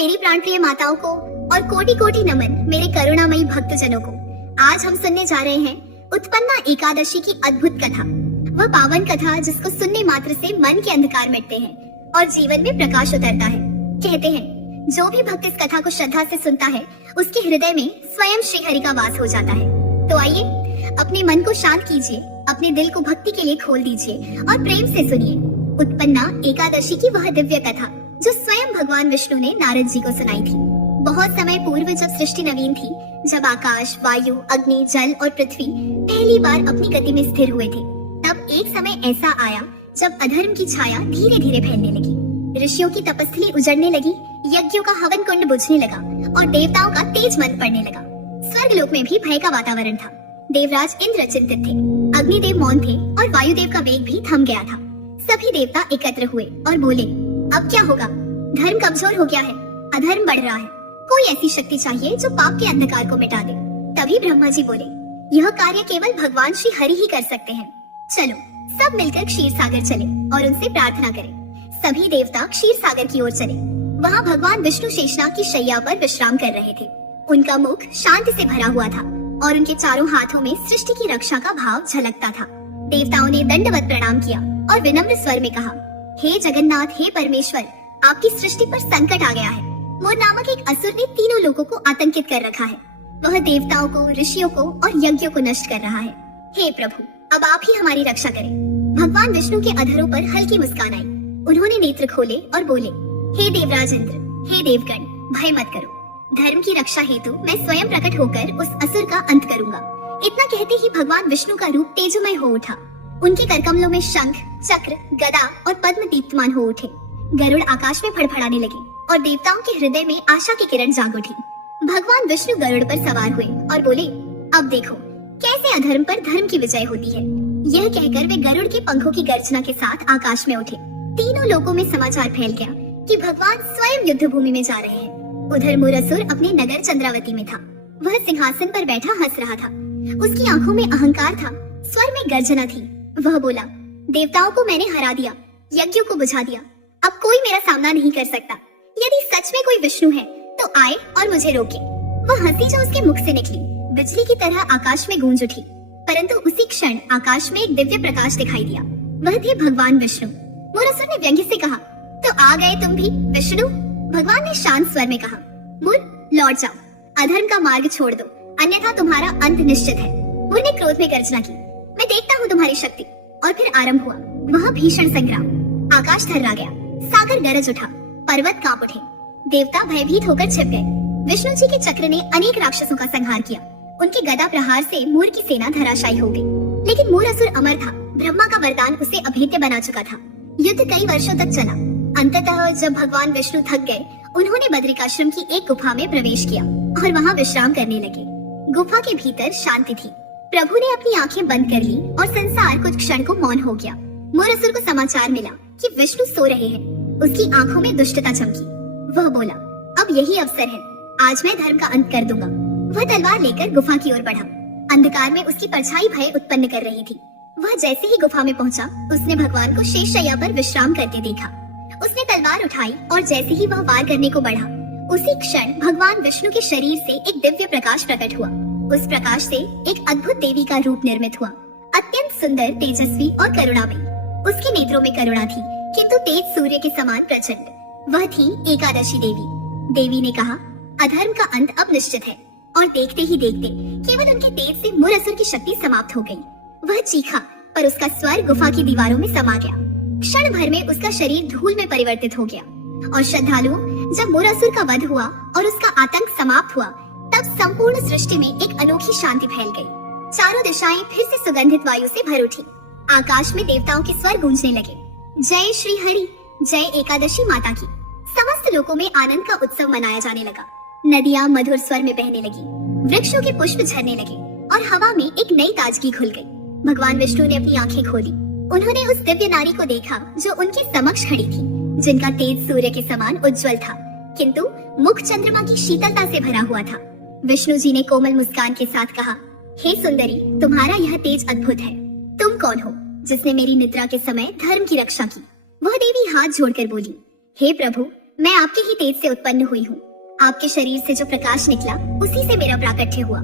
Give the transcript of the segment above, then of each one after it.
मेरी प्राणप्रिय माताओं को और कोटि कोटि नमन मेरे करुणामयी भक्तजनों को। आज हम सुनने जा रहे हैं उत्पन्ना एकादशी की अद्भुत कथा। वह पावन कथा जिसको सुनने मात्र से मन के अंधकार मिटते हैं और जीवन में प्रकाश उतरता है। कहते हैं जो भी भक्त इस कथा को श्रद्धा से सुनता है उसके हृदय में स्वयं श्री हरि का वास हो जाता है। तो आइए अपने मन को शांत कीजिए, अपने दिल को भक्ति के लिए खोल दीजिए और प्रेम से सुनिए उत्पन्ना एकादशी की वह दिव्य कथा जो स्वयं भगवान विष्णु ने नारद जी को सुनाई थी। बहुत समय पूर्व जब सृष्टि नवीन थी, जब आकाश, वायु, अग्नि, जल और पृथ्वी पहली बार अपनी गति में स्थिर हुए थे, तब एक समय ऐसा आया जब अधर्म की छाया धीरे धीरे फैलने लगी। ऋषियों की तपस्थली उजड़ने लगी, यज्ञों का हवन कुंड बुझने लगा और देवताओं का तेज मंद पड़ने लगा। स्वर्गलोक में भी भय का वातावरण था। देवराज इंद्र चिंतित थे, अग्निदेव मौन थे और वायुदेव का वेग भी थम गया था। सभी देवता एकत्र हुए और बोले, अब क्या होगा? धर्म कमजोर हो गया है, अधर्म बढ़ रहा है। कोई ऐसी शक्ति चाहिए जो पाप के अंधकार को मिटा दे। तभी ब्रह्मा जी बोले, यह कार्य केवल भगवान श्री हरि ही कर सकते हैं। चलो सब मिलकर क्षीर सागर चले और उनसे प्रार्थना करें। सभी देवता क्षीर सागर की ओर चले। वहाँ भगवान विष्णु शेषनाग की शैया पर विश्राम कर रहे थे। उनका मुख शांति से भरा हुआ था और उनके चारों हाथों में सृष्टि की रक्षा का भाव झलकता था। देवताओं ने दंडवत प्रणाम किया और विनम्र स्वर में कहा, हे जगन्नाथ, हे परमेश्वर, आपकी सृष्टि पर संकट आ गया है। मोर नामक एक असुर ने तीनों लोगों को आतंकित कर रखा है। वह देवताओं को, ऋषियों को और यज्ञों को नष्ट कर रहा है। हे प्रभु, अब आप ही हमारी रक्षा करें। भगवान विष्णु के अधरों पर हल्की मुस्कान आई। उन्होंने नेत्र खोले और बोले, हे देवराज इंद्र, हे देवगण, भय मत करो। धर्म की रक्षा हेतु मैं स्वयं प्रकट होकर उस असुर का अंत करूंगा। इतना कहते ही भगवान विष्णु का रूप तेजोमय हो उठा। उनके करकमलों में शंख, चक्र, गदा और पद्म दीप्तमान हो उठे। गरुड़ आकाश में फड़फड़ाने लगे और देवताओं के हृदय में आशा की किरण जाग उठी। भगवान विष्णु गरुड़ पर सवार हुए और बोले, अब देखो कैसे अधर्म पर धर्म की विजय होती है। यह कहकर वे गरुड़ के पंखों की गर्जना के साथ आकाश में उठे। तीनों लोगों में समाचार फैल गया कि भगवान स्वयं युद्ध भूमि में जा रहे हैं। उधर मुरसुर अपने नगर चंद्रावती में था। वह सिंहासन पर बैठा हंस रहा था। उसकी आंखों में अहंकार था, स्वर में गर्जना थी। वह बोला, देवताओं को मैंने हरा दिया, यज्ञों को बुझा दिया, अब कोई मेरा सामना नहीं कर सकता। यदि सच में कोई विष्णु है तो आए और मुझे रोके। वह हंसी जो उसके मुख से निकली बिजली की तरह आकाश में गूंज उठी। परंतु उसी क्षण आकाश में एक दिव्य प्रकाश दिखाई दिया। वह थे भगवान विष्णु। मुरसुर ने व्यंग्य से कहा, तो आ गए तुम भी विष्णु? भगवान ने शांत स्वर में कहा, मुर, लौट जाओ, अधर्म का मार्ग छोड़ दो, अन्यथा तुम्हारा अंत निश्चित है। मुर ने क्रोध में गर्जना की, मैं देखता हूँ तुम्हारी शक्ति। और फिर आरंभ हुआ वह भीषण संग्राम। आकाश थर्रा गया, सागर गरज उठा, पर्वत कांप उठे, देवता भयभीत होकर छिप गए। विष्णु जी के चक्र ने अनेक राक्षसों का संहार किया। उनके गदा प्रहार से मूर की सेना धराशायी हो गई। लेकिन मूर असुर अमर था। ब्रह्मा का वरदान उसे अभेद्य बना चुका था। युद्ध कई वर्षों तक चला। अंततः जब भगवान विष्णु थक गए, उन्होंने बद्रिकाश्रम की एक गुफा में प्रवेश किया और वहाँ विश्राम करने लगे। गुफा के भीतर शांति थी। प्रभु ने अपनी आंखें बंद कर ली और संसार कुछ क्षण को मौन हो गया। मुरसुर को समाचार मिला कि विष्णु सो रहे हैं। उसकी आंखों में दुष्टता चमकी। वह बोला, अब यही अवसर है, आज मैं धर्म का अंत कर दूंगा। वह तलवार लेकर गुफा की ओर बढ़ा। अंधकार में उसकी परछाई भय उत्पन्न कर रही थी। वह जैसे ही गुफा में पहुंचा, उसने भगवान को शेषशैया पर विश्राम करते देखा। उसने तलवार उठाई और जैसे ही वह वार करने को बढ़ा, उसी क्षण भगवान विष्णु के शरीर से एक दिव्य प्रकाश प्रकट हुआ। उस प्रकाश से एक अद्भुत देवी का रूप निर्मित हुआ, अत्यंत सुंदर, तेजस्वी और करुणामयी। उसके नेत्रों में करुणा थी, किंतु तेज सूर्य के समान प्रचंड। वह थी एकादशी देवी। देवी ने कहा, अधर्म का अंत अब निश्चित है। और देखते ही देखते केवल उनके तेज से मुरसुर की शक्ति समाप्त हो गई। वह चीखा, पर उसका स्वर गुफा की दीवारों में समा गया। क्षण भर में उसका शरीर धूल में परिवर्तित हो गया। और श्रद्धालुओं, जब मुरसुर का वध हुआ और उसका आतंक समाप्त हुआ, तब संपूर्ण सृष्टि में एक अनोखी शांति फैल गई। चारों दिशाएं फिर से सुगंधित वायु से भर उठी। आकाश में देवताओं के स्वर गूंजने लगे, जय श्री हरि, जय एकादशी माता की। समस्त लोगों में आनंद का उत्सव मनाया जाने लगा। नदियां मधुर स्वर में बहने लगी, वृक्षों के पुष्प झरने लगे और हवा में एक नई ताजगी घुल गई। भगवान विष्णु ने अपनी आंखें खोली। उन्होंने उस दिव्य नारी को देखा जो उनके समक्ष खड़ी थी, जिनका तेज सूर्य के समान उज्जवल था, किंतु मुख चंद्रमा की शीतलता से भरा हुआ था। विष्णु जी ने कोमल मुस्कान के साथ कहा, हे सुंदरी, तुम्हारा यह तेज अद्भुत है। तुम कौन हो जिसने मेरी निद्रा के समय धर्म की रक्षा की? वह देवी हाथ जोड़कर बोली, हे प्रभु, मैं आपके ही तेज से उत्पन्न हुई हूँ। आपके शरीर से जो प्रकाश निकला उसी से मेरा प्राकट्य हुआ।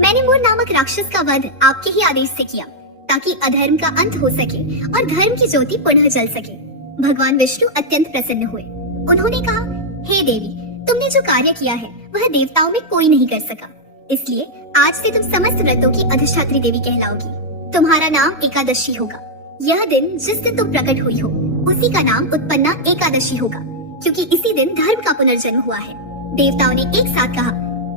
मैंने मोर नामक राक्षस का वध आपके ही आदेश से किया ताकि अधर्म का अंत हो सके और धर्म की ज्योति पुनः जल सके। भगवान विष्णु अत्यंत प्रसन्न हुए। उन्होंने कहा, हे देवी, तुमने जो कार्य किया है वह देवताओं में कोई नहीं कर सका, इसलिए आज से तुम समस्त व्रतों की अधिष्ठात्री देवी कहलाओगी। तुम्हारा नाम एकादशी होगा। यह दिन जिस दिन तुम प्रकट हुई हो उसी का नाम उत्पन्ना एकादशी होगा, क्योंकि इसी दिन धर्म का पुनर्जन्म हुआ है। देवताओं ने एक साथ कहा,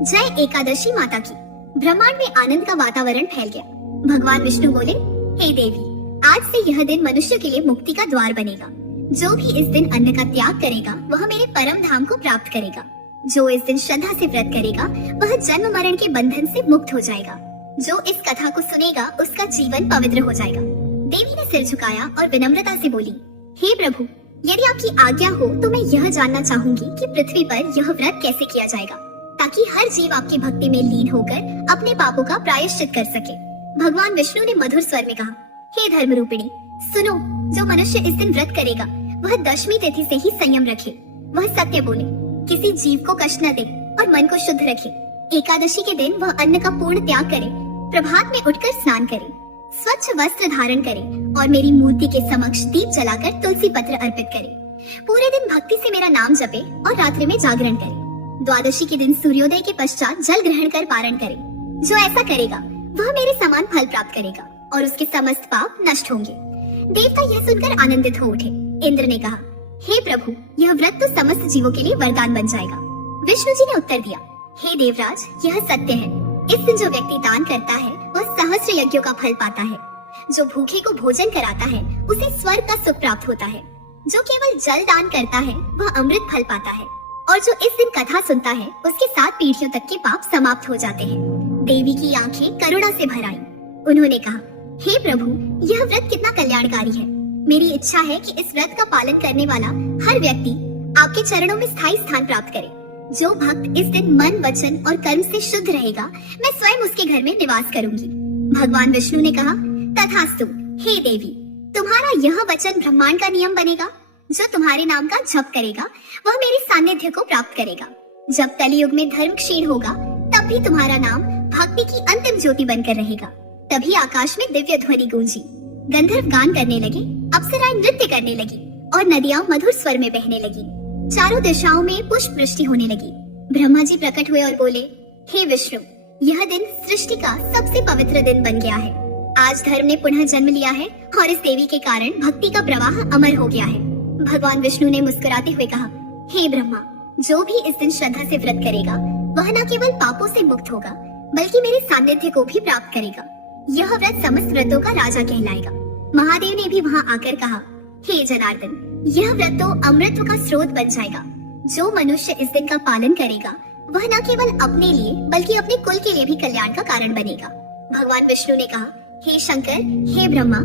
जय एकादशी माता की। ब्रह्मांड में आनंद का वातावरण फैल गया। भगवान विष्णु बोले, हे देवी, आज से यह दिन मनुष्य के लिए मुक्ति का द्वार बनेगा। जो भी इस दिन अन्न का त्याग करेगा वह मेरे परम धाम को प्राप्त करेगा। जो इस दिन श्रद्धा से व्रत करेगा वह जन्म मरण के बंधन से मुक्त हो जाएगा। जो इस कथा को सुनेगा उसका जीवन पवित्र हो जाएगा। देवी ने सिर झुकाया और विनम्रता से बोली, हे प्रभु, यदि आपकी आज्ञा हो तो मैं यह जानना चाहूंगी कि पृथ्वी पर यह व्रत कैसे किया जाएगा, ताकि हर जीव आपकी भक्ति में लीन होकर अपने पापों का प्रायश्चित कर सके। भगवान विष्णु ने मधुर स्वर में कहा, हे धर्म रूपिणी, सुनो, जो मनुष्य इस दिन व्रत करेगा वह दशमी तिथि से ही संयम रखे, वह सत्य बोले, किसी जीव को कष्ट न दे और मन को शुद्ध रखे। एकादशी के दिन वह अन्न का पूर्ण त्याग करे, प्रभात में उठकर स्नान करे, स्वच्छ वस्त्र धारण करे और मेरी मूर्ति के समक्ष दीप जलाकर तुलसी पत्र अर्पित करे। पूरे दिन भक्ति से मेरा नाम जपे और रात्रि में जागरण करे। द्वादशी के दिन सूर्योदय के पश्चात जल ग्रहण कर पारण करे। जो ऐसा करेगा वह मेरे समान फल प्राप्त करेगा और उसके समस्त पाप नष्ट होंगे। देवता यह सुनकर आनंदित हो उठे। इंद्र ने कहा, हे प्रभु, यह व्रत तो समस्त जीवों के लिए वरदान बन जाएगा। विष्णु जी ने उत्तर दिया, हे देवराज, यह सत्य है। इस दिन जो व्यक्ति दान करता है वह सहस्त्र यज्ञों का फल पाता है। जो भूखे को भोजन कराता है उसे स्वर्ग का सुख प्राप्त होता है। जो केवल जल दान करता है वह अमृत फल पाता है और जो इस दिन कथा सुनता है उसके 7 पीढ़ियों तक के पाप समाप्त हो जाते हैं। देवी की आंखें करुणा से भर आईं। उन्होंने कहा, हे प्रभु, यह व्रत कितना कल्याणकारी है। मेरी इच्छा है कि इस व्रत का पालन करने वाला हर व्यक्ति आपके चरणों में स्थायी स्थान प्राप्त करे। जो भक्त इस दिन मन, वचन और कर्म से शुद्ध रहेगा, मैं स्वयं उसके घर में निवास करूंगी। भगवान विष्णु ने कहा, तथास्तु, हे देवी, तुम्हारा यह वचन ब्रह्मांड का नियम बनेगा। जो तुम्हारे नाम का जप करेगा वह मेरे सानिध्य को प्राप्त करेगा। जब कलियुग में धर्म क्षीण होगा तब भी तुम्हारा नाम भक्ति की अंतिम ज्योति बनकर रहेगा। तभी आकाश में दिव्य ध्वनि गूंजी, गंधर्व गान करने लगे, अप्सराएं नृत्य करने लगी और नदियां मधुर स्वर में बहने लगी। चारों दिशाओं में पुष्प वृष्टि होने लगी। ब्रह्मा जी प्रकट हुए और बोले, हे विष्णु, यह दिन सृष्टि का सबसे पवित्र दिन बन गया है। आज धर्म ने पुनः जन्म लिया है और इस देवी के कारण भक्ति का प्रवाह अमर हो गया है। भगवान विष्णु ने मुस्कुराते हुए कहा, हे ब्रह्मा, जो भी इस दिन श्रद्धा से व्रत करेगा वह न केवल पापों से मुक्त होगा बल्कि मेरे सानिध्य को भी प्राप्त करेगा। यह व्रत समस्त व्रतों का राजा कहलाएगा। महादेव ने भी वहाँ आकर कहा, हे जनार्दन, यह व्रत तो अमृत का स्रोत बन जाएगा। जो मनुष्य इस दिन का पालन करेगा वह न केवल अपने लिए बल्कि अपने कुल के लिए भी कल्याण का कारण बनेगा। भगवान विष्णु ने कहा, हे शंकर, हे ब्रह्मा,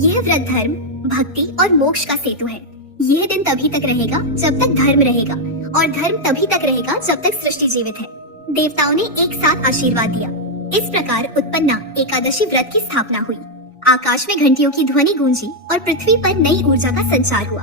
यह व्रत धर्म, भक्ति और मोक्ष का सेतु है। यह दिन तभी तक रहेगा जब तक धर्म रहेगा और धर्म तभी तक रहेगा जब तक सृष्टि जीवित है। देवताओं ने एक साथ आशीर्वाद दिया। इस प्रकार उत्पन्ना एकादशी व्रत की स्थापना हुई। आकाश में घंटियों की ध्वनि गूंजी और पृथ्वी पर नई ऊर्जा का संचार हुआ।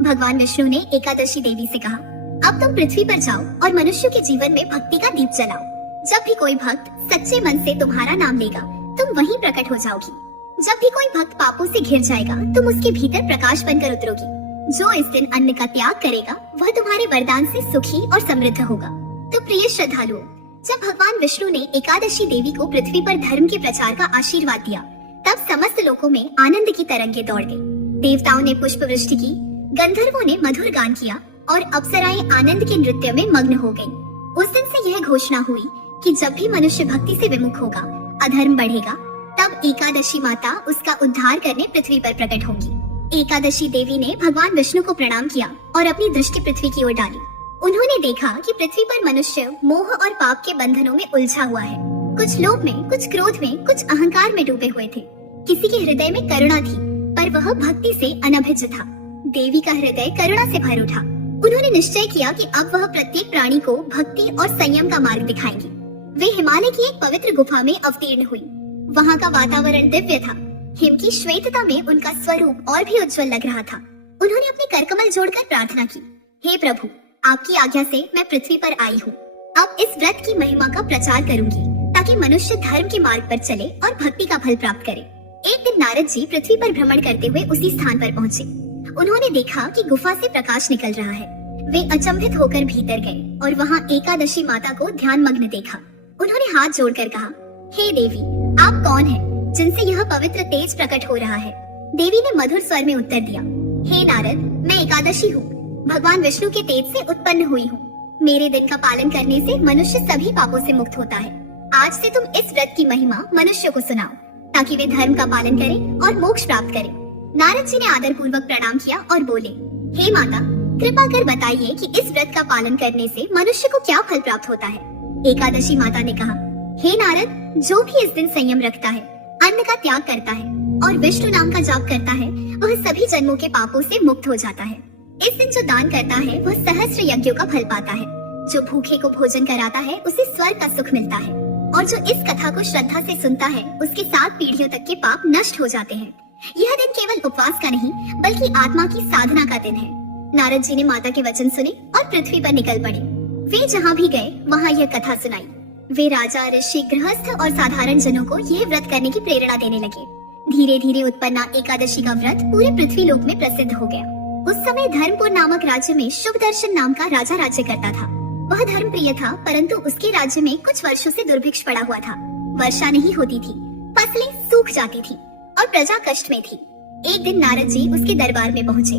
भगवान विष्णु ने एकादशी देवी से कहा, अब तुम पृथ्वी पर जाओ और मनुष्य के जीवन में भक्ति का दीप जलाओ। जब भी कोई भक्त सच्चे मन से तुम्हारा नाम लेगा तुम वहीं प्रकट हो जाओगी। जब भी कोई भक्त पापों से घिर जाएगा तुम उसके भीतर प्रकाश बनकर उतरोगी। जो इस दिन अन्न का त्याग करेगा वह तुम्हारे वरदान से सुखी और समृद्ध होगा। तो प्रिय श्रद्धालुओं, जब भगवान विष्णु ने एकादशी देवी को पृथ्वी पर धर्म के प्रचार का आशीर्वाद दिया तब समस्त लोकों में आनंद की तरंगे दौड़ गई। देवताओं ने पुष्प वृष्टि की, गंधर्वों ने मधुर गान किया और अप्सराएं आनंद के नृत्य में मग्न हो गईं। उस दिन से यह घोषणा हुई कि जब भी मनुष्य भक्ति से विमुख होगा, अधर्म बढ़ेगा, तब एकादशी माता उसका उद्धार करने पृथ्वी पर प्रकट होंगी। एकादशी देवी ने भगवान विष्णु को प्रणाम किया और अपनी दृष्टि पृथ्वी की ओर डाली। उन्होंने देखा कि पृथ्वी पर मनुष्य मोह और पाप के बंधनों में उलझा हुआ है। कुछ लोभ में, कुछ क्रोध में, कुछ अहंकार में डूबे हुए थे। किसी के हृदय में करुणा थी पर वह भक्ति से अनभिज्ञ था। देवी का हृदय करुणा से भर उठा। उन्होंने निश्चय किया कि अब वह प्रत्येक प्राणी को भक्ति और संयम का मार्ग दिखाएंगी। वे हिमालय की एक पवित्र गुफा में अवतीर्ण हुई। वहाँ का वातावरण दिव्य था। हिम की श्वेतता में उनका स्वरूप और भी उज्जवल लग रहा था। उन्होंने अपने करकमल जोड़कर प्रार्थना की, हे प्रभु, आपकी आज्ञा से मैं पृथ्वी पर आई हूँ। अब इस व्रत की महिमा का प्रचार करूंगी ताकि मनुष्य धर्म के मार्ग पर चले और भक्ति का फल प्राप्त करे। एक दिन नारद जी पृथ्वी पर भ्रमण करते हुए उसी स्थान पर पहुँचे। उन्होंने देखा कि गुफा से प्रकाश निकल रहा है। वे अचंभित होकर भीतर गए और वहाँ एकादशी माता को ध्यान मग्न देखा। उन्होंने हाथ जोड़कर कहा, हे देवी, आप कौन हैं, जिनसे यह पवित्र तेज प्रकट हो रहा है? देवी ने मधुर स्वर में उत्तर दिया, हे नारद, मैं एकादशी हूँ, भगवान विष्णु के तेज से उत्पन्न हुई हूँ। मेरे दिन का पालन करने से मनुष्य सभी पापों से मुक्त होता है। आज से तुम इस व्रत की महिमा मनुष्य को सुनाओ ताकि वे धर्म का पालन करें और मोक्ष प्राप्त करें। नारद जी ने आदर पूर्वक प्रणाम किया और बोले, हे माता, कृपा कर बताइए कि इस व्रत का पालन करने से मनुष्य को क्या फल प्राप्त होता है? एकादशी माता ने कहा, हे नारद, जो भी इस दिन संयम रखता है, अन्न का त्याग करता है और विष्णु नाम का जाप करता है, वह सभी जन्मों के पापों से मुक्त हो जाता है। इस दिन जो दान करता है वह सहस्त्र यज्ञों का फल पाता है। जो भूखे को भोजन कराता है उसे स्वर्ग का सुख मिलता है और जो इस कथा को श्रद्धा से सुनता है उसके 7 पीढ़ियों तक के पाप नष्ट हो जाते हैं। यह दिन केवल उपवास का नहीं बल्कि आत्मा की साधना का दिन है। नारद जी ने माता के वचन सुने और पृथ्वी पर निकल पड़े। वे जहाँ भी गए वहाँ यह कथा सुनाई। वे राजा, ऋषि, गृहस्थ और साधारण जनों को यह व्रत करने की प्रेरणा देने लगे। धीरे धीरे उत्पन्ना एकादशी का व्रत पूरे पृथ्वी लोक में प्रसिद्ध हो गया। उस समय धर्मपुर नामक राज्य में शुभ दर्शन नाम का राजा राज्य करता था। वह धर्म प्रिय था, परंतु उसके राज्य में कुछ वर्षों से दुर्भिक्ष पड़ा हुआ था। वर्षा नहीं होती थी, फसलें सूख जाती थी और प्रजा कष्ट में थी। एक दिन नारद जी उसके दरबार में पहुँचे।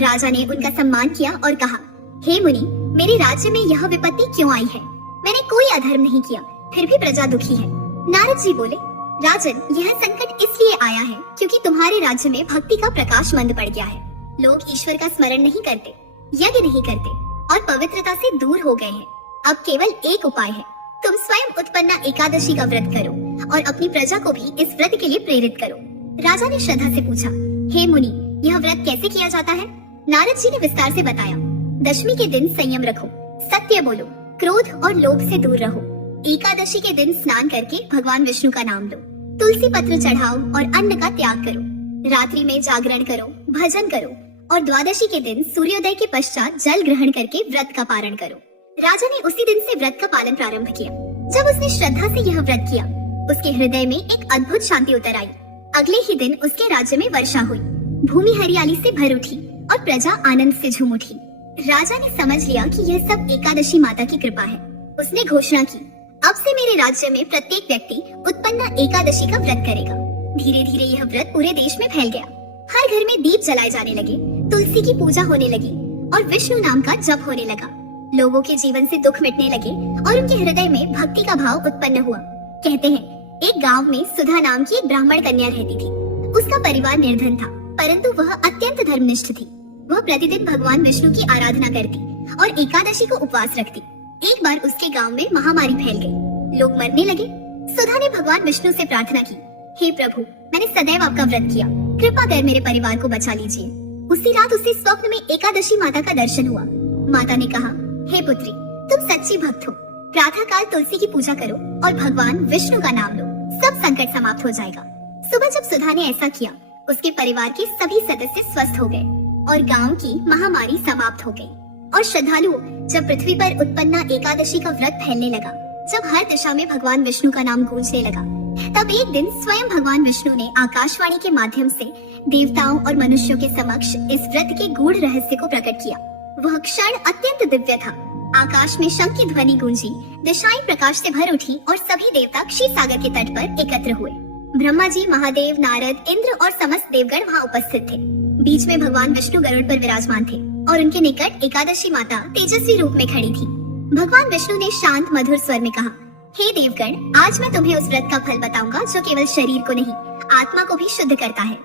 राजा ने उनका सम्मान किया और कहा, हे मुनि, मेरे राज्य में यह विपत्ति क्यों आई है? मैंने कोई अधर्म नहीं किया, फिर भी प्रजा दुखी है। नारद जी बोले, राजन, यह संकट इसलिए आया है क्योंकि तुम्हारे राज्य में भक्ति का प्रकाश मंद पड़ गया है। लोग ईश्वर का स्मरण नहीं करते, यज्ञ नहीं करते और पवित्रता से दूर हो गए हैं। अब केवल एक उपाय है, तुम स्वयं उत्पन्ना एकादशी का व्रत करो और अपनी प्रजा को भी इस व्रत के लिए प्रेरित करो। राजा ने श्रद्धा से पूछा, हे मुनि, यह व्रत कैसे किया जाता है? नारद जी ने विस्तार से बताया, दशमी के दिन संयम रखो, सत्य बोलो, क्रोध और लोभ से दूर रहो। एकादशी के दिन स्नान करके भगवान विष्णु का नाम लो, तुलसी पत्र चढ़ाओ और अन्न का त्याग करो। रात्रि में जागरण करो, भजन करो और द्वादशी के दिन सूर्योदय के पश्चात जल ग्रहण करके व्रत का पारण करो। राजा ने उसी दिन से व्रत का पालन प्रारंभ किया। जब उसने श्रद्धा से यह व्रत किया, उसके हृदय में एक अद्भुत शांति उतर आई। अगले ही दिन उसके राज्य में वर्षा हुई, भूमि हरियाली से भर उठी और प्रजा आनंद से झूम उठी। राजा ने समझ लिया कि यह सब एकादशी माता की कृपा है। उसने घोषणा की, अब से मेरे राज्य में प्रत्येक व्यक्ति उत्पन्ना एकादशी का व्रत करेगा। धीरे धीरे यह व्रत पूरे देश में फैल गया। हर घर में दीप जलाए जाने लगे, तुलसी की पूजा होने लगी और विष्णु नाम का जप होने लगा। लोगों के जीवन से दुख मिटने लगे और उनके हृदय में भक्ति का भाव उत्पन्न हुआ। कहते हैं, एक गांव में सुधा नाम की एक ब्राह्मण कन्या रहती थी। उसका परिवार निर्धन था, परंतु वह अत्यंत धर्मनिष्ठ थी। वह प्रतिदिन भगवान विष्णु की आराधना करती और एकादशी को उपवास रखती। एक बार उसके गांव में महामारी फैल गई, लोग मरने लगे। सुधा ने भगवान विष्णु से प्रार्थना की, हे प्रभु, मैंने सदैव आपका व्रत किया, कृपा कर मेरे परिवार को बचा लीजिए। उसी रात उसे स्वप्न में एकादशी माता का दर्शन हुआ। माता ने कहा, हे पुत्री, तुम सच्ची भक्त हो, प्रातः काल तुलसी की पूजा करो और भगवान विष्णु का नाम लो, सब संकट समाप्त हो जाएगा। सुबह जब सुधा ने ऐसा किया, उसके परिवार के सभी सदस्य स्वस्थ हो गए और गांव की महामारी समाप्त हो गई। और श्रद्धालुओं, जब पृथ्वी पर उत्पन्ना एकादशी का व्रत फैलने लगा, जब हर दिशा में भगवान विष्णु का नाम गूंजने लगा, तब एक दिन स्वयं भगवान विष्णु ने आकाशवाणी के माध्यम से देवताओं और मनुष्यों के समक्ष इस व्रत के गूढ़ रहस्य को प्रकट किया। वह क्षण अत्यंत दिव्य था। आकाश में शंख की ध्वनि गूंजी, दिशाएं प्रकाश से भर उठी और सभी देवता क्षीर सागर के तट पर एकत्र हुए। ब्रह्मा जी, महादेव, नारद, इंद्र और समस्त देवगण वहाँ उपस्थित थे। बीच में भगवान विष्णु गरुड़ पर विराजमान थे और उनके निकट एकादशी माता तेजस्वी रूप में खड़ी थी। भगवान विष्णु ने शांत मधुर स्वर में कहा, हे देवगण, आज मैं तुम्हें उस व्रत का फल बताऊंगा जो केवल शरीर को नहीं, आत्मा को भी शुद्ध करता है।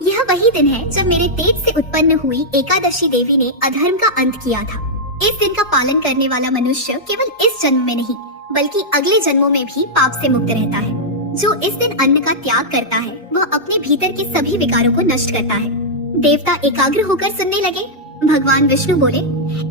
यह वही दिन है जब मेरे तेज से उत्पन्न हुई एकादशी देवी ने अधर्म का अंत किया था। इस दिन का पालन करने वाला मनुष्य केवल इस जन्म में नहीं बल्कि अगले जन्मों में भी पाप से मुक्त रहता है। जो इस दिन अन्न का त्याग करता है वह अपने भीतर के सभी विकारों को नष्ट करता है। देवता एकाग्र होकर सुनने लगे। भगवान विष्णु बोले,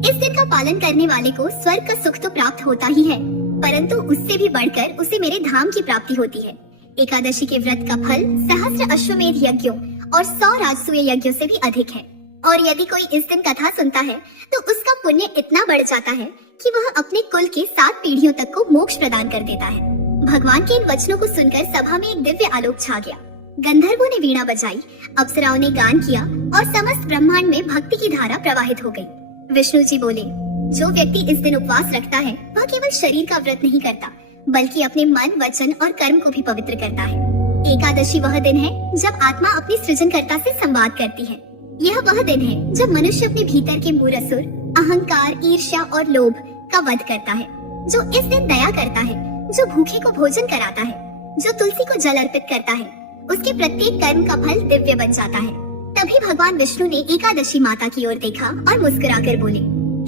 इस दिन का पालन करने वाले को स्वर्ग का सुख तो प्राप्त होता ही है, परंतु उससे भी बढ़कर उसे मेरे धाम की प्राप्ति होती है। एकादशी के व्रत का फल सहस्त्र अश्वमेध यज्ञों और 100 राजसूय यज्ञों से भी अधिक है। और यदि कोई इस दिन कथा सुनता है तो उसका पुण्य इतना बढ़ जाता है कि वह अपने कुल के 7 पीढ़ियों तक को मोक्ष प्रदान कर देता है। भगवान के इन वचनों को सुनकर सभा में एक दिव्य आलोक छा गया। गंधर्वों ने वीणा बजाई, अप्सराओं ने गान किया और समस्त ब्रह्मांड में भक्ति की धारा प्रवाहित हो गई। विष्णु जी बोले, जो व्यक्ति इस दिन उपवास रखता है वह केवल शरीर का व्रत नहीं करता बल्कि अपने मन, वचन और कर्म को भी पवित्र करता है। एकादशी वह दिन है जब आत्मा अपने सृजनकर्ता से संवाद करती है। यह वह दिन है जब मनुष्य अपने भीतर के मूल असुर, अहंकार, ईर्ष्या और लोभ का वध करता है। जो इस दिन दया करता है, जो भूखे को भोजन कराता है, जो तुलसी को जल अर्पित करता है, उसके प्रत्येक कर्म का फल दिव्य बन जाता है। तभी भगवान विष्णु ने एकादशी माता की ओर देखा और मुस्कुराकर बोले,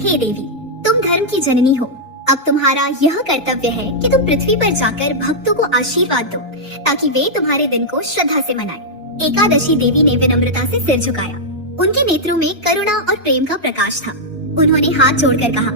हे देवी, तुम धर्म की जननी हो। अब तुम्हारा यह कर्तव्य है कि तुम पृथ्वी पर जाकर भक्तों को आशीर्वाद दो ताकि वे तुम्हारे दिन को श्रद्धा से मनाएं। एकादशी देवी ने विनम्रता से सिर झुकाया। उनके नेत्रों में करुणा और प्रेम का प्रकाश था। उन्होंने हाथ जोड़कर कहा,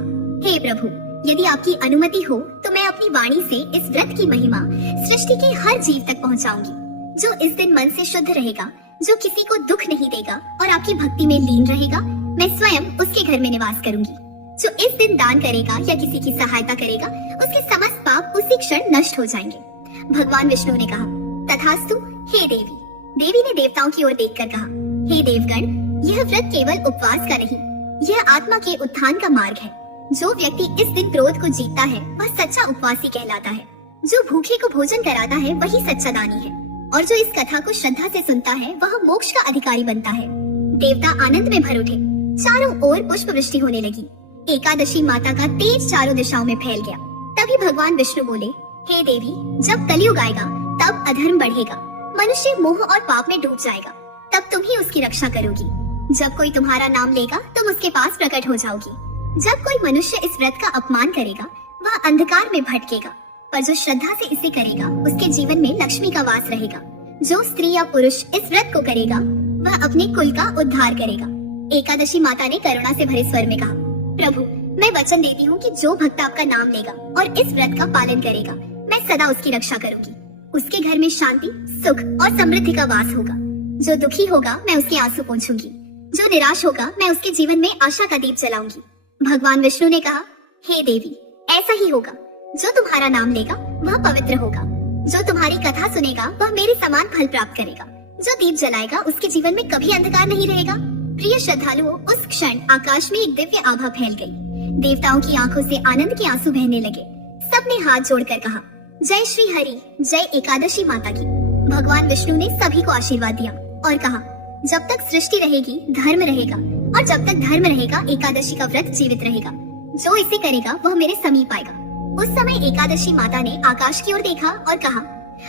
हे प्रभु, यदि आपकी अनुमति हो तो मैं अपनी वाणी से इस व्रत की महिमा सृष्टि के हर जीव तक पहुंचाऊंगी। जो इस दिन मन से शुद्ध रहेगा, जो किसी को दुख नहीं देगा और आपकी भक्ति में लीन रहेगा, मैं स्वयं उसके घर में निवास करूंगी। जो इस दिन दान करेगा या किसी की सहायता करेगा, उसके समस्त पाप उसी क्षण नष्ट हो जाएंगे। भगवान विष्णु ने कहा, तथास्तु हे देवी। देवी ने देवताओं की ओर देखकर कहा, हे देवगण, यह व्रत केवल उपवास का नहीं, यह आत्मा के उत्थान का मार्ग है। जो व्यक्ति इस दिन क्रोध को जीतता है वह सच्चा उपवासी कहलाता है। जो भूखे को भोजन कराता है वही सच्चा दानी है, और जो इस कथा को श्रद्धा से सुनता है वह मोक्ष का अधिकारी बनता है। देवता आनंद में भर उठे। चारों ओर पुष्प वृष्टि होने लगी। एकादशी माता का तेज चारों दिशाओं में फैल गया। तभी भगवान विष्णु बोले, हे देवी, जब कलयुग आएगा तब अधर्म बढ़ेगा, मनुष्य मोह और पाप में डूब जाएगा, तब तुम ही उसकी रक्षा करोगी। जब कोई तुम्हारा नाम लेगा तुम उसके पास प्रकट हो जाओगी। जब कोई मनुष्य इस व्रत का अपमान करेगा वह अंधकार में भटकेगा, पर जो श्रद्धा से इसे करेगा उसके जीवन में लक्ष्मी का वास रहेगा। जो स्त्री या पुरुष इस व्रत को करेगा वह अपने कुल का उद्धार करेगा। एकादशी माता ने करुणा से भरे स्वर में कहा, प्रभु, मैं वचन देती हूँ कि जो भक्त आपका नाम लेगा और इस व्रत का पालन करेगा, मैं सदा उसकी रक्षा करूंगी। उसके घर में शांति, सुख और समृद्धि का वास होगा। जो दुखी होगा मैं उसके आंसू पोंछूंगी, जो निराश होगा मैं उसके जीवन में आशा का दीप जलाऊंगी। भगवान विष्णु ने कहा, हे देवी, ऐसा ही होगा। जो तुम्हारा नाम लेगा वह पवित्र होगा। जो तुम्हारी कथा सुनेगा वह मेरे समान फल प्राप्त करेगा। जो दीप जलाएगा उसके जीवन में कभी अंधकार नहीं रहेगा। प्रिय श्रद्धालुओं, उस क्षण आकाश में एक दिव्य आभा फैल गई। देवताओं की आंखों से आनंद के आंसू बहने लगे। सबने हाथ जोड़कर कहा, जय श्री हरि, जय एकादशी माता की। भगवान विष्णु ने सभी को आशीर्वाद दिया और कहा, जब तक सृष्टि रहेगी धर्म रहेगा, और जब तक धर्म रहेगा एकादशी का व्रत जीवित रहेगा। जो इसे करेगा वह मेरे समीप आएगा। उस समय एकादशी माता ने आकाश की ओर देखा और कहा,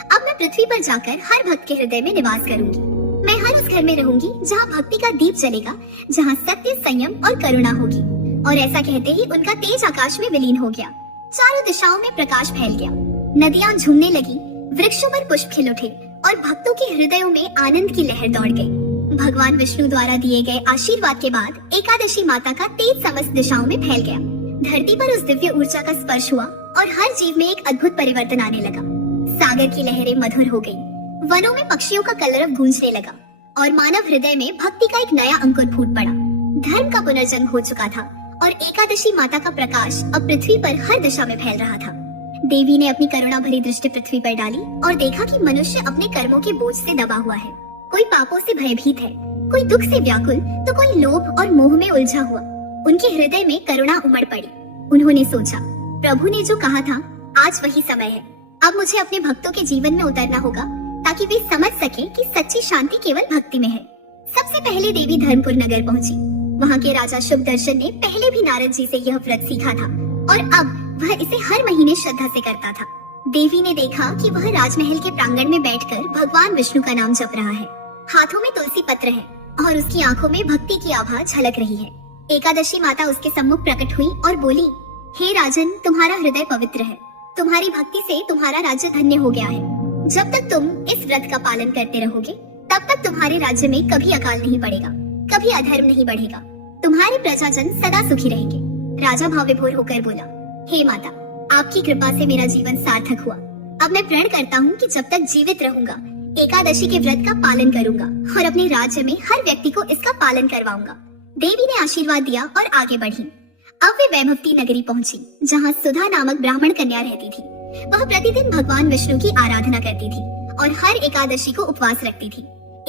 अब मैं पृथ्वी पर जाकर हर भक्त के हृदय में निवास करूंगी। मैं हर उस घर में रहूंगी जहाँ भक्ति का दीप जलेगा, जहाँ सत्य, संयम और करुणा होगी। और ऐसा कहते ही उनका तेज आकाश में विलीन हो गया। चारों दिशाओं में प्रकाश फैल गया। नदियाँ झूमने लगी, वृक्षों पर पुष्प खिल उठे और भक्तों के हृदयों में आनंद की लहर दौड़ गई। भगवान विष्णु द्वारा दिए गए आशीर्वाद के बाद एकादशी माता का तेज समस्त दिशाओं में फैल गया। धरती पर उस दिव्य ऊर्जा का स्पर्श हुआ और हर जीव में एक अद्भुत परिवर्तन आने लगा। सागर की लहरें मधुर हो गईं, वनों में पक्षियों का कलरव गूंजने लगा और मानव हृदय में भक्ति का एक नया अंकुर फूट पड़ा। धर्म का पुनर्जन्म हो चुका था और एकादशी माता का प्रकाश अब पृथ्वी पर हर दिशा में फैल रहा था। देवी ने अपनी करुणा भरी दृष्टि पृथ्वी पर डाली और देखा कि मनुष्य अपने कर्मों के बोझ से दबा हुआ है। कोई पापों से भयभीत है, कोई दुख से व्याकुल, तो कोई लोभ और मोह में उलझा हुआ। उनके हृदय में करुणा उमड़ पड़ी। उन्होंने सोचा, प्रभु ने जो कहा था आज वही समय है। अब मुझे अपने भक्तों के जीवन में उतरना होगा ताकि वे समझ सके कि सच्ची शांति केवल भक्ति में है। सबसे पहले देवी धर्मपुर नगर पहुंची। वहाँ के राजा शुभ दर्शन ने पहले भी नारद जी से यह व्रत सीखा था और अब वह इसे हर महीने श्रद्धा से करता था। देवी ने देखा कि वह राजमहल के प्रांगण में बैठकर भगवान विष्णु का नाम जप रहा है। हाथों में तुलसी पत्र है और उसकी आंखों में भक्ति की आभा झलक रही है। एकादशी माता उसके सम्मुख प्रकट हुई और बोली, हे राजन, तुम्हारा हृदय पवित्र है। तुम्हारी भक्ति से तुम्हारा राज्य धन्य हो गया है। जब तक तुम इस व्रत का पालन करते रहोगे तब तक तुम्हारे राज्य में कभी अकाल नहीं पड़ेगा, कभी अधर्म नहीं बढ़ेगा। तुम्हारे प्रजाजन सदा सुखी रहेंगे। राजा भाव विभोर होकर बोला, हे माता, आपकी कृपा से मेरा जीवन सार्थक हुआ। अब मैं प्रण करता हूँ कि जब तक जीवित रहूंगा एकादशी के व्रत का पालन करूंगा और अपने राज्य में हर व्यक्ति को इसका पालन करवाऊंगा। देवी ने आशीर्वाद दिया और आगे बढ़ी। अब वे वैभवती नगरी पहुंची, जहां सुधा नामक ब्राह्मण कन्या रहती थी। वह प्रतिदिन भगवान विष्णु की आराधना करती थी और हर एकादशी को उपवास रखती थी।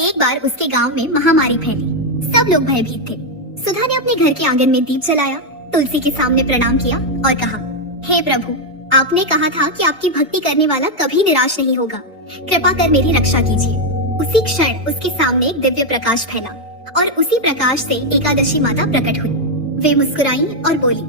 एक बार उसके गांव में महामारी फैली। सब लोग भयभीत थे। सुधा ने अपने घर के आंगन में दीप जलाया, तुलसी के सामने प्रणाम किया और कहा, हे प्रभु, आपने कहा था कि आपकी भक्ति करने वाला कभी निराश नहीं होगा। कृपा कर मेरी रक्षा कीजिए। उसी क्षण उसके सामने एक दिव्य प्रकाश फैला और उसी प्रकाश से एकादशी माता प्रकट हुई। वे मुस्कुराई और बोली,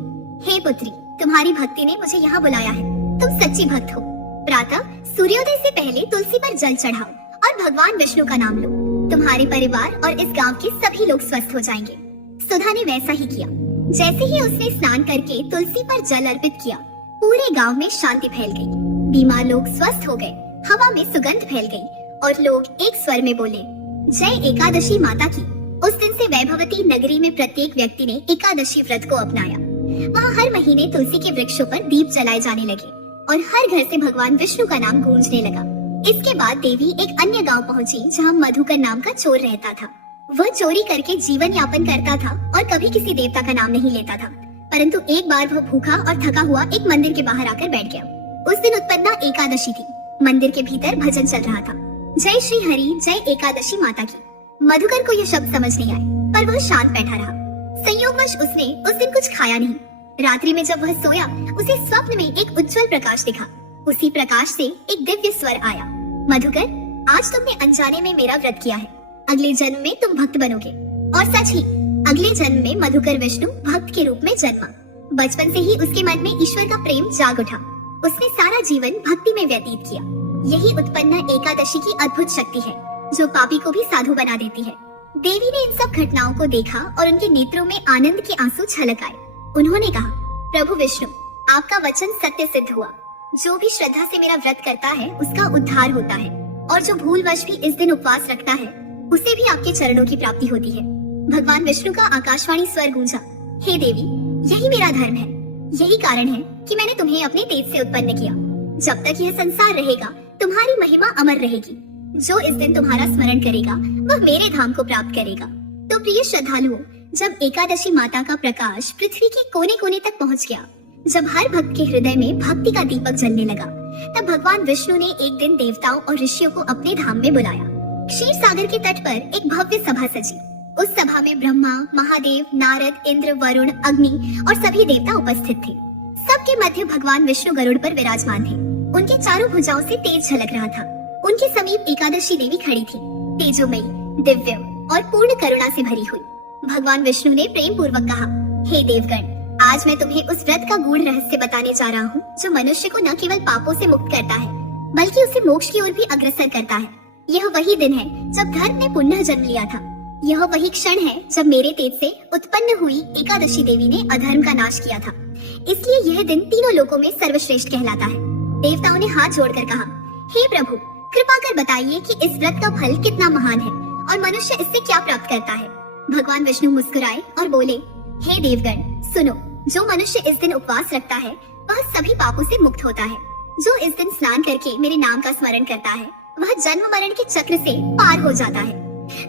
हे पुत्री, तुम्हारी भक्ति ने मुझे यहाँ बुलाया है। तुम सच्ची भक्त हो। प्रातः सूर्योदय से पहले तुलसी पर जल चढ़ाओ और भगवान विष्णु का नाम लो। तुम्हारे परिवार और इस गांव के सभी लोग स्वस्थ हो जाएंगे। सुधा ने वैसा ही किया। जैसे ही उसने स्नान करके तुलसी पर जल अर्पित किया, पूरे गांव में शांति फैल गई। बीमार लोग स्वस्थ हो गए, हवा में सुगंध फैल गई और लोग एक स्वर में बोले, जय एकादशी माता की। उस दिन से वैभवती नगरी में प्रत्येक व्यक्ति ने एकादशी व्रत को अपनाया। वहाँ हर महीने तुलसी के वृक्षों पर दीप जलाए जाने लगे और हर घर से भगवान विष्णु का नाम गूंजने लगा। इसके बाद देवी एक अन्य गांव पहुंची, जहां मधुकर नाम का चोर रहता था। वह चोरी करके जीवन यापन करता था और कभी किसी देवता का नाम नहीं लेता था। परंतु एक बार वह भूखा और थका हुआ एक मंदिर के बाहर आकर बैठ गया। उस दिन उत्पन्ना एकादशी थी। मंदिर के भीतर भजन चल रहा था, जय श्री हरि, जय एकादशी माता की। मधुकर को यह शब्द समझ नहीं आए, पर वह शांत बैठा रहा। संयोगवश उसने उस दिन कुछ खाया नहीं। रात्रि में जब वह सोया, उसे स्वप्न में एक उज्जवल प्रकाश दिखा। उसी प्रकाश से एक दिव्य स्वर आया, मधुकर, आज तुमने अनजाने में मेरा व्रत किया है। अगले जन्म में तुम भक्त बनोगे। और सच ही अगले जन्म में मधुकर विष्णु भक्त के रूप में जन्मा। बचपन से ही उसके मन में ईश्वर का प्रेम जाग उठा। उसने सारा जीवन भक्ति में व्यतीत किया। यही उत्पन्ना एकादशी की अद्भुत शक्ति है, जो पापी को भी साधु बना देती है। देवी ने इन सब घटनाओं को देखा और उनके नेत्रों में आनंद के आंसू छलक आए। उन्होंने कहा, प्रभु विष्णु, आपका वचन सत्य सिद्ध हुआ। जो भी श्रद्धा से मेरा व्रत करता है, उसका उद्धार होता है, और जो भूलवश भी इस दिन उपवास रखता है, उसे भी आपके चरणों की प्राप्ति होती है। भगवान विष्णु का आकाशवाणी स्वर गूंजा, हे देवी, यही मेरा धर्म है। यही कारण है कि मैंने तुम्हें अपने तेज से उत्पन्न किया। जब तक यह संसार रहेगा, तुम्हारी महिमा अमर रहेगी। जो इस दिन तुम्हारा स्मरण करेगा, वह मेरे धाम को प्राप्त करेगा। तो प्रिय श्रद्धालुओं, जब एकादशी माता का प्रकाश पृथ्वी के कोने कोने तक पहुंच गया, जब हर भक्त के हृदय में भक्ति का दीपक जलने लगा, तब भगवान विष्णु ने एक दिन देवताओं और ऋषियों को अपने धाम में बुलाया। क्षीर सागर के तट पर एक भव्य सभा सजी। उस सभा में ब्रह्मा, महादेव, नारद, इंद्र, वरुण, अग्नि और सभी देवता उपस्थित थे। सबके मध्य भगवान विष्णु गरुड़ पर विराजमान थे। उनके चारों भुजाओं से तेज झलक रहा था। उनके समीप एकादशी देवी खड़ी थी, तेजोमयी, दिव्य और पूर्ण करुणा से भरी हुई। भगवान विष्णु ने प्रेम पूर्वक कहा, हे देवगण, आज मैं तुम्हें उस व्रत का गूढ़ रहस्य बताने जा रहा हूँ, जो मनुष्य को न केवल पापों से मुक्त करता है, बल्कि उसे मोक्ष की ओर भी अग्रसर करता है। यह वही दिन है जब धर्म ने पुनः जन्म लिया था। यह वही क्षण है जब मेरे तेज से उत्पन्न हुई एकादशी देवी ने अधर्म का नाश किया था। इसलिए यह दिन तीनों लोकों में सर्वश्रेष्ठ कहलाता है। देवताओं ने हाथ जोड़कर कहा, हे प्रभु, कृपा कर बताइए कि इस व्रत का फल कितना महान है और मनुष्य इससे क्या प्राप्त करता है। भगवान विष्णु मुस्कुराए और बोले, हे देवगण, सुनो, जो मनुष्य इस दिन उपवास रखता है, वह सभी पापों से मुक्त होता है। जो इस दिन स्नान करके मेरे नाम का स्मरण करता है, वह जन्म मरण के चक्र से पार हो जाता है।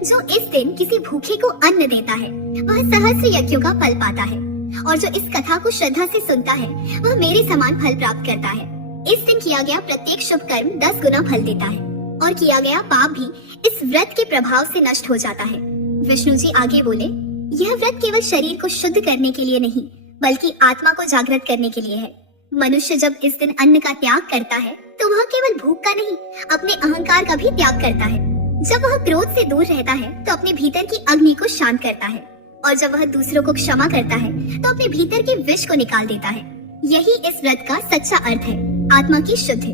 जो इस दिन किसी भूखे को अन्न देता है, वह सहस्र यज्ञों का फल पाता है। और जो इस कथा को श्रद्धा से सुनता है, वह मेरे समान फल प्राप्त करता है। इस दिन किया गया प्रत्येक शुभ कर्म 10 गुना फल देता है और किया गया पाप भी इस व्रत के प्रभाव से नष्ट हो जाता है। विष्णु जी आगे बोले, यह व्रत केवल शरीर को शुद्ध करने के लिए नहीं, बल्कि आत्मा को जागृत करने के लिए है। मनुष्य जब इस दिन अन्न का त्याग करता है, तो वह केवल भूख का नहीं, अपने अहंकार का भी त्याग करता है। जब वह क्रोध से दूर रहता है, तो अपने भीतर की अग्नि को शांत करता है, और जब वह दूसरों को क्षमा करता है, तो अपने भीतर के विष को निकाल देता है। यही इस व्रत का सच्चा अर्थ है, आत्मा की शुद्धि।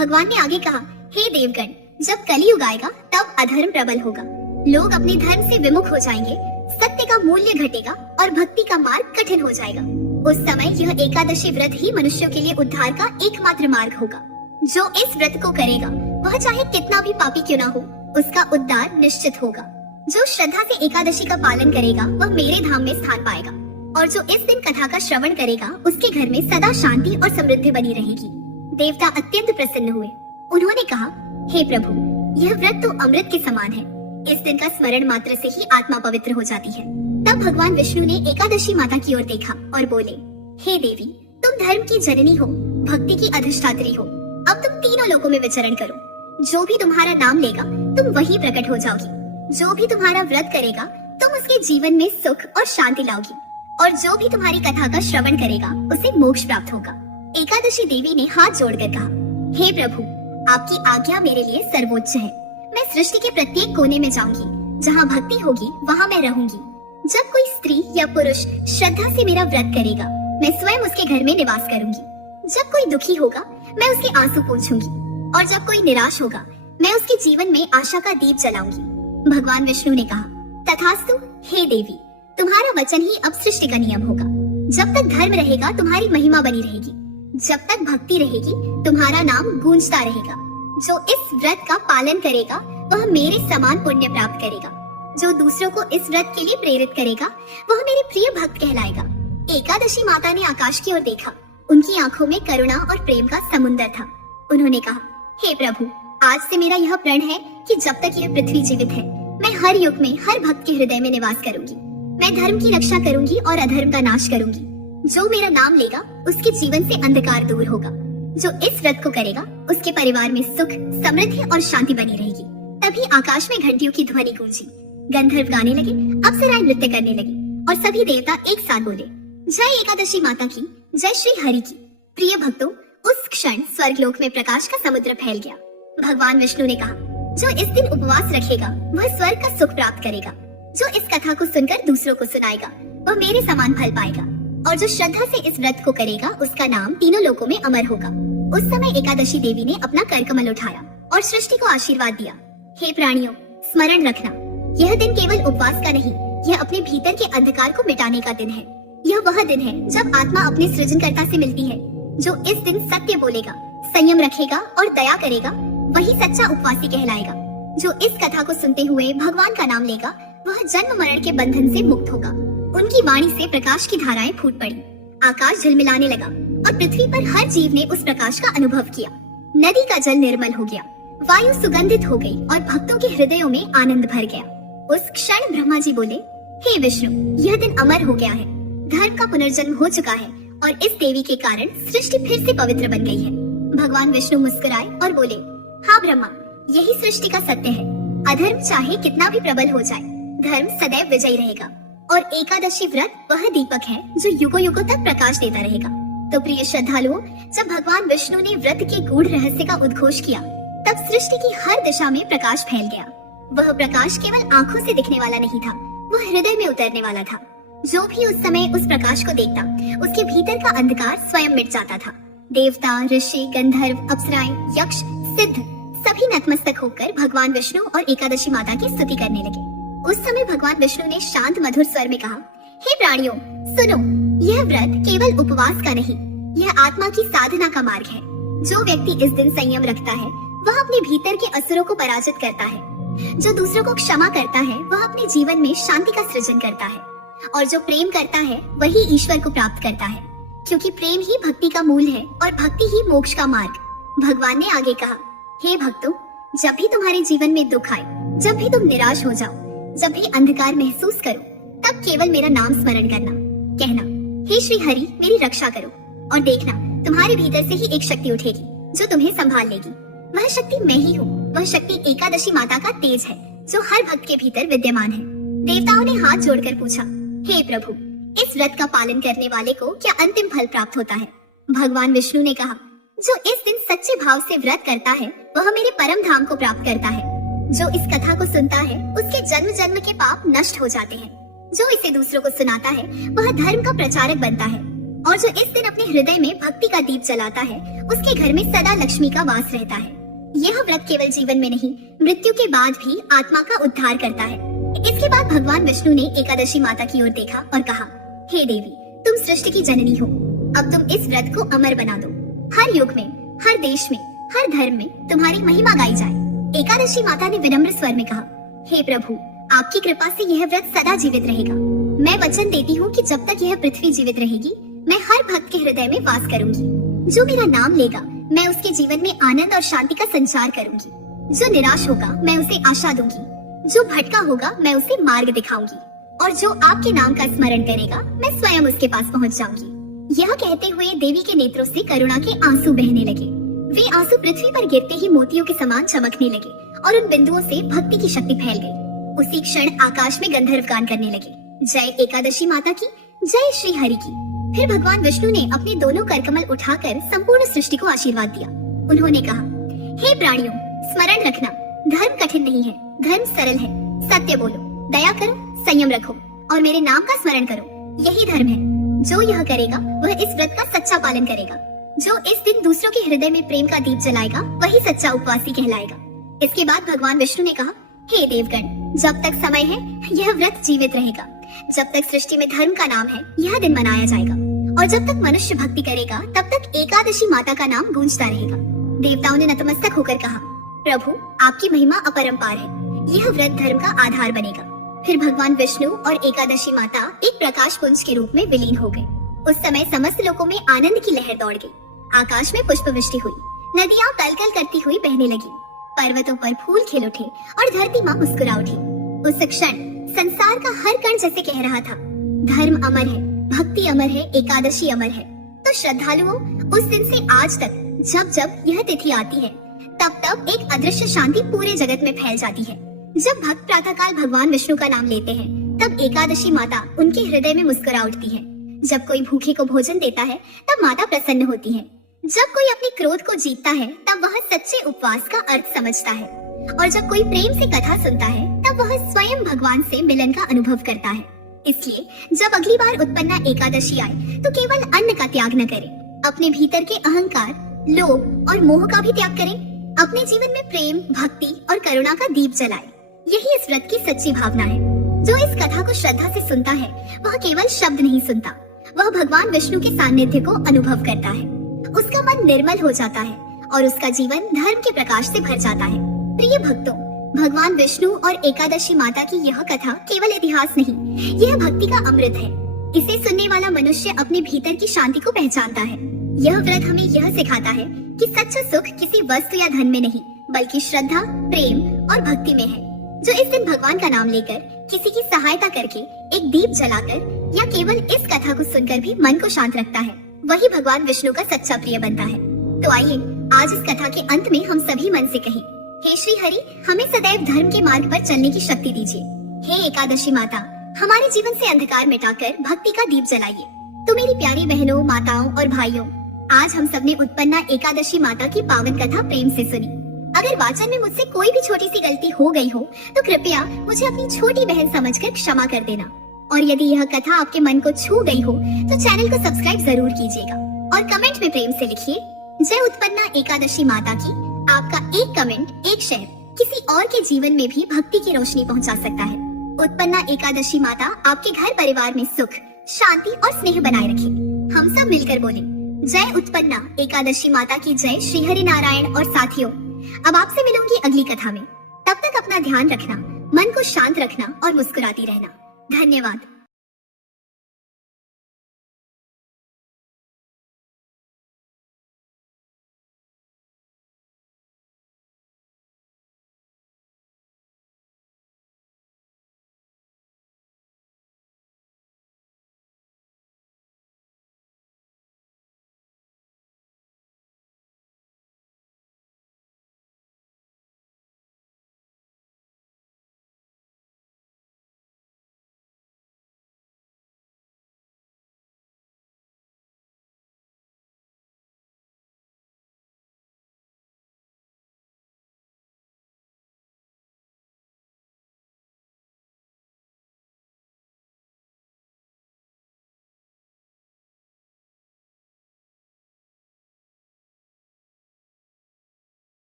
भगवान ने आगे कहा, हे देवगण, जब कलियुग आएगा, तब अधर्म प्रबल होगा। लोग अपने धर्म से विमुख हो जाएंगे, सत्य का मूल्य घटेगा और भक्ति का मार्ग कठिन हो जाएगा। उस समय यह एकादशी व्रत ही मनुष्यों के लिए उद्धार का एकमात्र मार्ग होगा। जो इस व्रत को करेगा, वह चाहे कितना भी पापी क्यों ना हो, उसका उद्धार निश्चित होगा। जो श्रद्धा से एकादशी का पालन करेगा, वह मेरे धाम में स्थान पाएगा, और जो इस दिन कथा का श्रवण करेगा, उसके घर में सदा शांति और समृद्धि बनी रहेगी। देवता अत्यंत प्रसन्न हुए। उन्होंने कहा, हे प्रभु, यह व्रत तो अमृत के समान है। इस दिन का स्मरण मात्र से ही आत्मा पवित्र हो जाती है। तब भगवान विष्णु ने एकादशी माता की ओर देखा और बोले, हे देवी, तुम धर्म की जननी हो, भक्ति की अधिष्ठात्री हो। अब तुम तीनों लोकों में विचरण करो। जो भी तुम्हारा नाम लेगा तुम वही प्रकट हो जाओगी। जो भी तुम्हारा व्रत करेगा तुम उसके जीवन में सुख और शांति लाओगी। और जो भी तुम्हारी कथा का श्रवण करेगा उसे मोक्ष प्राप्त होगा। एकादशी देवी ने हाथ जोड़कर कहा, हे प्रभु, आपकी आज्ञा मेरे लिए सर्वोच्च है। मैं सृष्टि के प्रत्येक कोने में जाऊंगी। जहाँ भक्ति होगी वहाँ मैं रहूंगी। जब कोई स्त्री या पुरुष श्रद्धा से मेरा व्रत करेगा मैं स्वयं उसके घर में निवास करूंगी। जब कोई दुखी होगा मैं उसके आंसू पोंछूंगी और जब कोई निराश होगा मैं उसके जीवन में आशा का दीप जलाऊंगी। भगवान विष्णु ने कहा, तथास्तु हे देवी, तुम्हारा वचन ही अब सृष्टि का नियम होगा। जब तक धर्म रहेगा तुम्हारी महिमा बनी रहेगी। जब तक भक्ति रहेगी तुम्हारा नाम गूंजता रहेगा। जो इस व्रत का पालन करेगा वह मेरे समान पुण्य प्राप्त करेगा। जो दूसरों को इस व्रत के लिए प्रेरित करेगा वह मेरे प्रिय भक्त कहलाएगा। एकादशी माता ने आकाश की ओर देखा। उनकी आंखों में करुणा और प्रेम का समुद्र था। उन्होंने कहा, हे प्रभु, आज से मेरा यह प्रण है कि जब तक यह पृथ्वी जीवित है मैं हर युग में हर भक्त के हृदय में निवास करूंगी। मैं धर्म की रक्षा करूंगी और अधर्म का नाश करूंगी। जो मेरा नाम लेगा उसके जीवन से अंधकार दूर होगा। जो इस व्रत को करेगा उसके परिवार में सुख, समृद्धि और शांति बनी रहेगी। तभी आकाश में घंटियों की ध्वनि गूंजी। गंधर्व गाने लगे, अप्सराएं नृत्य करने लगी और सभी देवता एक साथ बोले, जय एकादशी माता की, जय श्री हरि की। प्रिय भक्तों, उस क्षण स्वर्गलोक में प्रकाश का समुद्र फैल गया। भगवान विष्णु ने कहा, जो इस दिन उपवास रखेगा वह स्वर्ग का सुख प्राप्त करेगा। जो इस कथा को सुनकर दूसरों को सुनाएगा वह मेरे समान फल पाएगा। और जो श्रद्धा से इस व्रत को करेगा उसका नाम तीनों लोकों में अमर होगा। उस समय एकादशी देवी ने अपना कर कमल उठाया और सृष्टि को आशीर्वाद दिया, हे प्राणियों, स्मरण रखना, यह दिन केवल उपवास का नहीं, यह अपने भीतर के अंधकार को मिटाने का दिन है। यह वह दिन है जब आत्मा अपने सृजनकर्ता से मिलती है। जो इस दिन सत्य बोलेगा, संयम रखेगा और दया करेगा वही सच्चा उपवासी कहलाएगा। जो इस कथा को सुनते हुए भगवान का नाम लेगा वह जन्म मरण के बंधन से मुक्त होगा। उनकी वाणी से प्रकाश की धाराएं फूट पड़ी। आकाश झिलमिलाने लगा और पृथ्वी पर हर जीव ने उस प्रकाश का अनुभव किया। नदी का जल निर्मल हो गया, वायु सुगंधित हो गई और भक्तों के हृदयों में आनंद भर गया। उस क्षण ब्रह्मा जी बोले, हे विष्णु, यह दिन अमर हो गया है। धर्म का पुनर्जन्म हो चुका है और इस देवी के कारण सृष्टि फिर से पवित्र बन गई है। भगवान विष्णु मुस्कुराए और बोले, हाँ ब्रह्मा, यही सृष्टि का सत्य है। अधर्म चाहे कितना भी प्रबल हो जाए, धर्म सदैव विजयी रहेगा। और एकादशी व्रत वह दीपक है जो युगों युगों तक प्रकाश देता रहेगा। तो प्रिय श्रद्धालुओं, जब भगवान विष्णु ने व्रत के गूढ़ रहस्य का उद्घोष किया तब सृष्टि की हर दिशा में प्रकाश फैल गया। वह प्रकाश केवल आंखों से दिखने वाला नहीं था, वह हृदय में उतरने वाला था। जो भी उस समय उस प्रकाश को देखता उसके भीतर का अंधकार स्वयं मिट जाता था। देवता, ऋषि, गंधर्व, अप्सराएं, यक्ष, सिद्ध सभी नतमस्तक होकर भगवान विष्णु और एकादशी माता की स्तुति करने लगे। उस समय भगवान विष्णु ने शांत मधुर स्वर में कहा, हे प्राणियों, सुनो, यह व्रत केवल उपवास का नहीं, यह आत्मा की साधना का मार्ग है। जो व्यक्ति इस दिन संयम रखता है वह अपने भीतर के असुरों को पराजित करता है। जो दूसरों को क्षमा करता है वह अपने जीवन में शांति का सृजन करता है। और जो प्रेम करता है वही ईश्वर को प्राप्त करता है, क्योंकि प्रेम ही भक्ति का मूल है और भक्ति ही मोक्ष का मार्ग। भगवान ने आगे कहा, हे भक्तों, जब भी तुम्हारे जीवन में दुख आए, जब भी तुम निराश हो जाओ, जब भी अंधकार महसूस करो, तब केवल मेरा नाम स्मरण करना। कहना, हे श्री हरि, मेरी रक्षा करो। और देखना, तुम्हारे भीतर से ही एक शक्ति उठेगी जो तुम्हें संभाल लेगी। वह शक्ति मैं ही हूँ। वह शक्ति एकादशी माता का तेज है जो हर भक्त के भीतर विद्यमान है। देवताओं ने हाथ जोड़कर पूछा, हे प्रभु, इस व्रत का पालन करने वाले को क्या अंतिम फल प्राप्त होता है? भगवान विष्णु ने कहा, जो इस दिन सच्चे भाव से व्रत करता है वह मेरे परम धाम को प्राप्त करता है। जो इस कथा को सुनता है उसके जन्म जन्म के पाप नष्ट हो जाते हैं। जो इसे दूसरों को सुनाता है वह धर्म का प्रचारक बनता है। और जो इस दिन अपने हृदय में भक्ति का दीप जलाता है उसके घर में सदा लक्ष्मी का वास रहता है। यह व्रत केवल जीवन में नहीं, मृत्यु के बाद भी आत्मा का उद्धार करता है। इसके बाद भगवान विष्णु ने एकादशी माता की ओर देखा और कहा, हे देवी, तुम सृष्टि की जननी हो। अब तुम इस व्रत को अमर बना दो। हर युग में, हर देश में, हर धर्म में तुम्हारी महिमा गाई जाए। एकादशी माता ने विनम्र स्वर में कहा, हे प्रभु, आपकी कृपा से यह व्रत सदा जीवित रहेगा। मैं वचन देती हूँ कि जब तक यह पृथ्वी जीवित रहेगी मैं हर भक्त के हृदय में वास करूंगी। जो मेरा नाम लेगा मैं उसके जीवन में आनंद और शांति का संचार करूंगी। जो निराश होगा मैं उसे आशा दूंगी, जो भटका होगा मैं उसे मार्ग दिखाऊंगी, और जो आपके नाम का स्मरण करेगा मैं स्वयं उसके पास पहुंच जाऊंगी। यह कहते हुए देवी के नेत्रों से करुणा के आंसू बहने लगे। वे आंसू पृथ्वी पर गिरते ही मोतियों के समान चमकने लगे और उन बिंदुओं से भक्ति की शक्ति फैल गई। उसी क्षण आकाश में गंधर्व गान करने लगे, जय एकादशी माता की, जय श्री हरि की। फिर भगवान विष्णु ने अपने दोनों करकमल उठाकर संपूर्ण सृष्टि को आशीर्वाद दिया। उन्होंने कहा, हे प्राणियों, स्मरण रखना, धर्म कठिन नहीं है, धर्म सरल है। सत्य बोलो, दया करो, संयम रखो और मेरे नाम का स्मरण करो, यही धर्म है। जो यह करेगा वह इस व्रत का सच्चा पालन करेगा। जो इस दिन दूसरों के हृदय में प्रेम का दीप जलाएगा वही सच्चा उपवासी कहलाएगा। इसके बाद भगवान विष्णु ने कहा, हे देवगण, जब तक समय है यह व्रत जीवित रहेगा। जब तक सृष्टि में धर्म का नाम है यह दिन मनाया जाएगा, और जब तक मनुष्य भक्ति करेगा तब तक एकादशी माता का नाम गूंजता रहेगा। देवताओं ने नतमस्तक होकर कहा, प्रभु आपकी महिमा अपरंपार है, यह व्रत धर्म का आधार बनेगा। फिर भगवान विष्णु और एकादशी माता एक प्रकाश पुंज के रूप में विलीन हो गए। उस समय समस्त लोकों में आनंद की लहर दौड़ गई। आकाश में पुष्प वृष्टि हुई, नदियां कलकल करती हुई बहने लगी, पर्वतों पर फूल खिल उठे और धरती माँ मुस्कुरा उठी। उस क्षण संसार का हर कण जैसे कह रहा था, धर्म अमर है, भक्ति अमर है, एकादशी अमर है। तो श्रद्धालुओं, उस दिन से आज तक जब जब यह तिथि आती है तब तब एक अदृश्य शांति पूरे जगत में फैल जाती है। जब भक्त प्रातःकाल भगवान विष्णु का नाम लेते हैं तब एकादशी माता उनके हृदय में मुस्कुरा उठती है। जब कोई भूखे को भोजन देता है तब माता प्रसन्न होती है। जब कोई अपने क्रोध को जीतता है तब वह सच्चे उपवास का अर्थ समझता है, और जब कोई प्रेम से कथा सुनता है तब वह स्वयं भगवान से मिलन का अनुभव करता है। इसलिए जब अगली बार उत्पन्ना एकादशी आए तो केवल अन्न का त्याग न करें, अपने भीतर के अहंकार, लोभ और मोह का भी त्याग करें। अपने जीवन में प्रेम, भक्ति और करुणा का दीप जलाएं। यही इस व्रत की सच्ची भावना है। जो इस कथा को श्रद्धा से सुनता है वह केवल शब्द नहीं सुनता, वह भगवान विष्णु के सानिध्य को अनुभव करता है। उसका मन निर्मल हो जाता है और उसका जीवन धर्म के प्रकाश से भर जाता है। प्रिय भक्तों, भगवान विष्णु और एकादशी माता की यह कथा केवल इतिहास नहीं, यह भक्ति का अमृत है। इसे सुनने वाला मनुष्य अपने भीतर की शांति को पहचानता है। यह व्रत हमें यह सिखाता है कि सच्चा सुख किसी वस्तु या धन में नहीं, बल्कि श्रद्धा, प्रेम और भक्ति में है। जो इस दिन भगवान का नाम लेकर, किसी की सहायता करके, एक दीप जलाकर या केवल इस कथा को सुनकर भी मन को शांत रखता है, वही भगवान विष्णु का सच्चा प्रिय बनता है। तो आइए आज इस कथा के अंत में हम सभी मन से कहें, हे श्री हरि, हमें सदैव धर्म के मार्ग पर चलने की शक्ति दीजिए। हे एकादशी माता, हमारे जीवन से अंधकार मिटाकर भक्ति का दीप जलाइए। तो मेरी प्यारी बहनों, माताओं और भाइयों, आज हम सबने उत्पन्ना एकादशी माता की पावन कथा प्रेम से सुनी। अगर वाचन में मुझसे कोई भी छोटी सी गलती हो गई हो तो कृपया मुझे अपनी छोटी बहन समझकर क्षमा कर देना। और यदि यह कथा आपके मन को छू गई हो तो चैनल को सब्सक्राइब जरूर कीजिएगा और कमेंट में प्रेम से लिखिए, जय उत्पन्ना एकादशी माता की। आपका एक कमेंट, एक शेयर किसी और के जीवन में भी भक्ति की रोशनी पहुंचा सकता है। उत्पन्ना एकादशी माता आपके घर परिवार में सुख, शांति और स्नेह बनाए रखे। हम सब मिलकर बोले, जय उत्पन्ना एकादशी माता की जय। श्री हरि नारायण। और साथियों, अब आपसे मिलूंगी अगली कथा में। तब तक अपना ध्यान रखना, मन को शांत रखना और मुस्कुराती रहना। धन्यवाद।